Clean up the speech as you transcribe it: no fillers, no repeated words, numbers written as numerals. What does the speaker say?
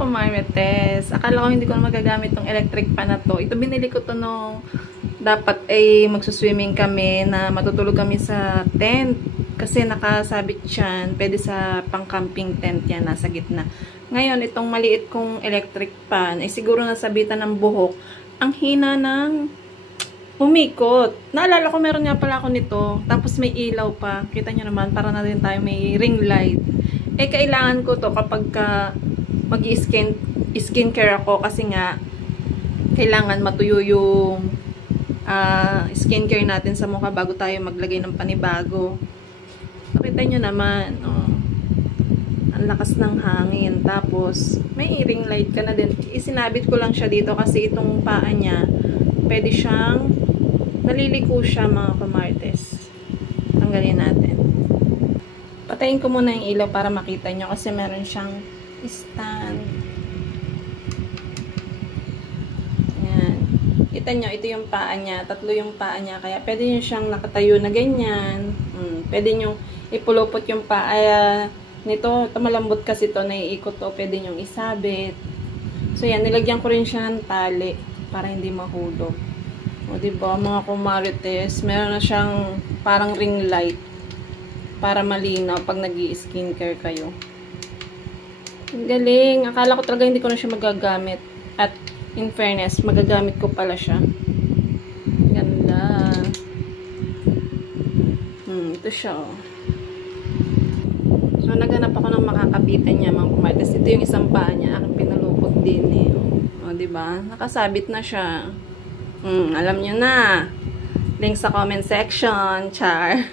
kumarites. Akala ko hindi ko na magagamit tong electric pan na to. Ito binili ko to nung dapat ay magsuswimming kami na matutulog kami sa tent. Kasi nakasabit yan. Pwede sa pang-camping tent yan. Nasa gitna. Ngayon, itong maliit kong electric pan ay siguro nasabitan ng buhok. Ang hina ng umikot. Naalala ko meron nga pala ako nito. Tapos may ilaw pa. Kita nyo naman, para na din tayo may ring light. Kailangan ko to kapag mag-skincare ako kasi nga kailangan matuyo yung skincare natin sa mukha bago tayo maglagay ng panibago. Kita nyo naman, ang lakas ng hangin. Tapos, may ring light ka na din. Isinabit ko lang siya dito kasi itong paa niya, pwede siyang, naliliko siya mga kamartes. Tanggalin natin. Patayin ko muna yung ilaw para makita nyo kasi meron siyang stand. Ayan. Kita nyo, ito yung paa niya. Tatlo yung paa niya. Kaya pwede nyo siyang nakatayo na ganyan. Pwede nyo ipulupot yung paa nito. Ito malambot kasi ito. Naiikot to. Pwede nyo isabit. So yan, nilagyan ko rin siya ng tali para hindi mahulog. O diba mga kumarites, meron na siyang parang ring light. Para malinaw pag nag-i-skincare kayo. Ang galing. Akala ko talaga hindi ko na siya magagamit. At in fairness, magagamit ko pala siya. Ganda. Ito siya. So, naghanap ako ng makakapitan niya mga kumartes. Ito yung isang paa niya. Aking pinalupot din eh. O, diba? Nakasabit na siya. Alam nyo na. Link sa comment section. Char.